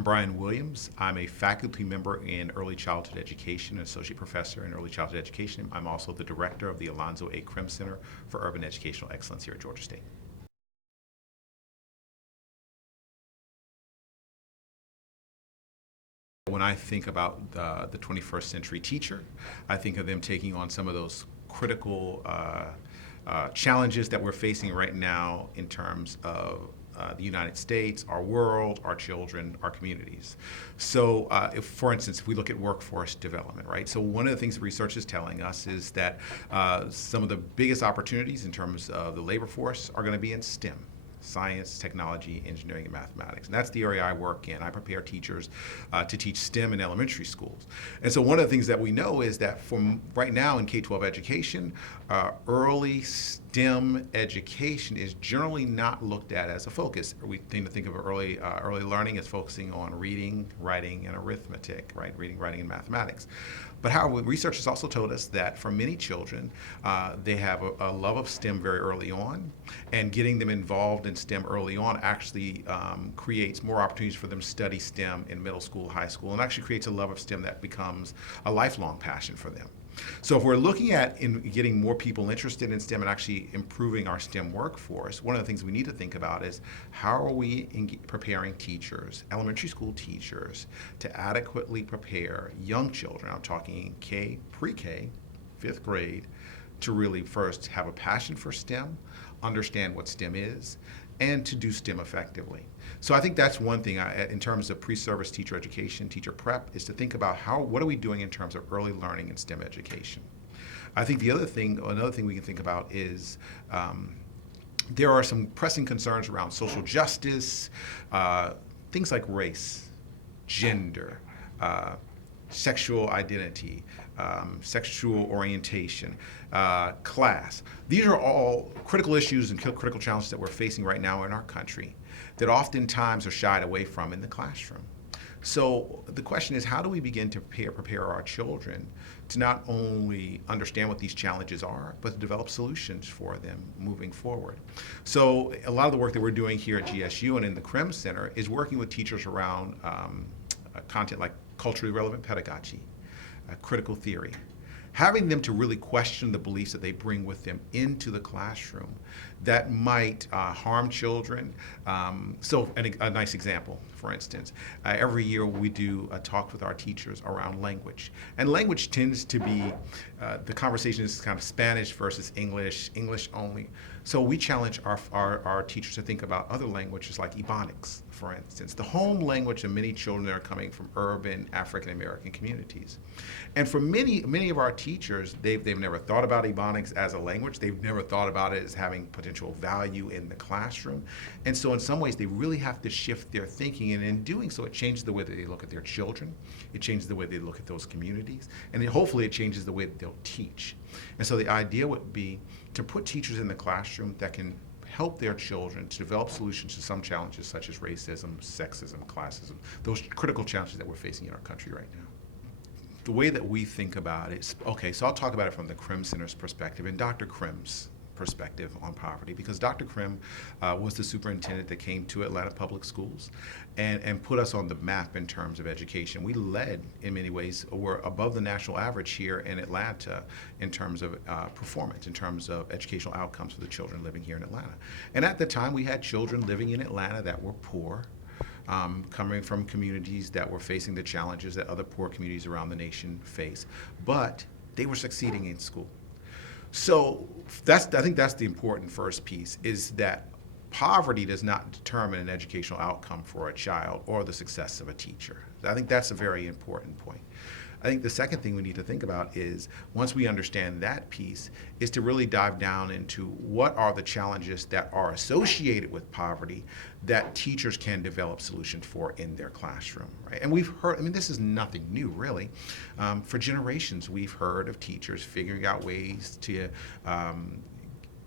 I'm Brian Williams. I'm a faculty member in early childhood education, an associate professor in early childhood education. I'm also the director of the Alonzo A. Krim Center for Urban Educational Excellence here at Georgia State. When I think about the 21st century teacher, I think of them taking on some of those critical challenges that we're facing right now in terms of the United States, our world, our children, our communities. So, if, for instance, if we look at workforce development, right? So, one of the things research is telling us is that some of the biggest opportunities in terms of the labor force are going to be in STEM. Science, technology, engineering, and mathematics. And that's the area I work in. I prepare teachers to teach STEM in elementary schools. And so one of the things that we know is that from right now in K-12 education, early STEM education is generally not looked at as a focus. We tend to think of early learning as focusing on reading, writing, and arithmetic, right? Reading, writing, and mathematics. But however, research has also told us that for many children, they have a love of STEM very early on, and getting them involved in STEM early on actually creates more opportunities for them to study STEM in middle school, high school, and actually creates a love of STEM that becomes a lifelong passion for them. So if we're looking at in getting more people interested in STEM and actually improving our STEM workforce, one of the things we need to think about is how are we preparing teachers, elementary school teachers, to adequately prepare young children, I'm talking pre-K, fifth grade, to really first have a passion for STEM, understand what STEM is, and to do STEM effectively. So I think that's one thing in terms of pre-service teacher education, teacher prep, is to think about what are we doing in terms of early learning and STEM education. I think another thing we can think about is there are some pressing concerns around social justice, things like race, gender, sexual identity, sexual orientation, class. These are all critical issues and critical challenges that we're facing right now in our country that oftentimes are shied away from in the classroom. So the question is, how do we begin to prepare our children to not only understand what these challenges are, but to develop solutions for them moving forward? So a lot of the work that we're doing here at GSU and in the Krim Center is working with teachers around content like culturally relevant pedagogy, critical theory, having them to really question the beliefs that they bring with them into the classroom that might harm children. So a nice example, for instance, every year we do a talk with our teachers around language. And language tends to be, the conversation is kind of Spanish versus English, English only. So we challenge our teachers to think about other languages like Ebonics, for instance, the home language of many children that are coming from urban African American communities. And for many of our teachers, they've never thought about Ebonics as a language. They've never thought about it as having potential value in the classroom. And so in some ways, they really have to shift their thinking. And in doing so, it changes the way that they look at their children. It changes the way they look at those communities. And hopefully it changes the way that they'll teach. And so the idea would be to put teachers in the classroom that can help their children to develop solutions to some challenges such as racism, sexism, classism, those critical challenges that we're facing in our country right now. The way that we think about it, okay, so I'll talk about it from the Krim Center's perspective and Dr. Krim's perspective on poverty, because Dr. Krim was the superintendent that came to Atlanta Public Schools and put us on the map in terms of education. We led, in many ways, we're above the national average here in Atlanta in terms of performance, in terms of educational outcomes for the children living here in Atlanta. And at the time, we had children living in Atlanta that were poor, coming from communities that were facing the challenges that other poor communities around the nation face, but they were succeeding in school. So I think that's the important first piece, is that poverty does not determine an educational outcome for a child or the success of a teacher. I think that's a very important point. I think the second thing we need to think about is, once we understand that piece, is to really dive down into what are the challenges that are associated with poverty that teachers can develop solutions for in their classroom, right? And we've heard, I mean, this is nothing new, really. For generations, we've heard of teachers figuring out ways to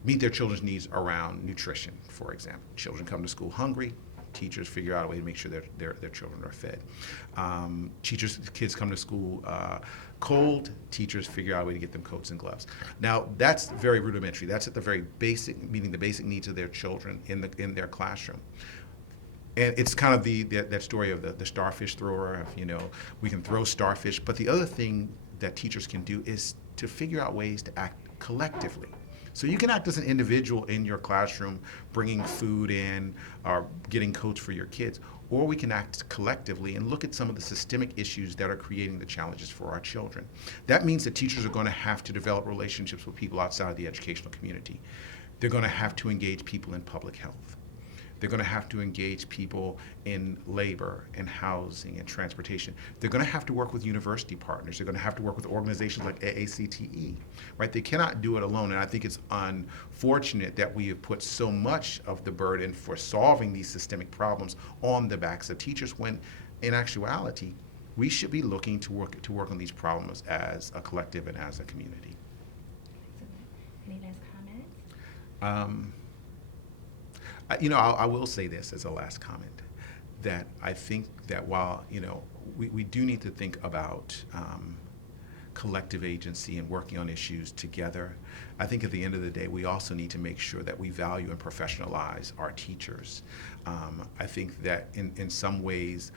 meet their children's needs around nutrition, for example. Children come to school hungry. Teachers figure out a way to make sure their children are fed. Kids come to school cold. Teachers figure out a way to get them coats and gloves. Now, that's very rudimentary. That's at the very basic, meeting the basic needs of their children in their classroom. And it's kind of that story of the starfish thrower. Of, we can throw starfish, but the other thing that teachers can do is to figure out ways to act collectively. So you can act as an individual in your classroom, bringing food in or getting coats for your kids, or we can act collectively and look at some of the systemic issues that are creating the challenges for our children. That means that teachers are going to have to develop relationships with people outside the educational community. They're going to have to engage people in public health. They're going to have to engage people in labor and housing and transportation. They're going to have to work with university partners. They're going to have to work with organizations like AACTE, right? They cannot do it alone. And I think it's unfortunate that we have put so much of the burden for solving these systemic problems on the backs of teachers when, in actuality, we should be looking to work on these problems as a collective and as a community. Any last comments? I will say this as a last comment, that I think that while, we do need to think about collective agency and working on issues together, I think at the end of the day, we also need to make sure that we value and professionalize our teachers. I think that in some ways,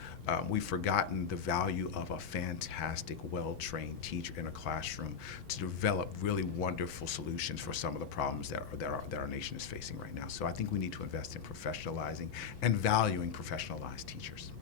we've forgotten the value of a fantastic, well-trained teacher in a classroom to develop really wonderful solutions for some of the problems that our nation is facing right now. So I think we need to invest in professionalizing and valuing professionalized teachers.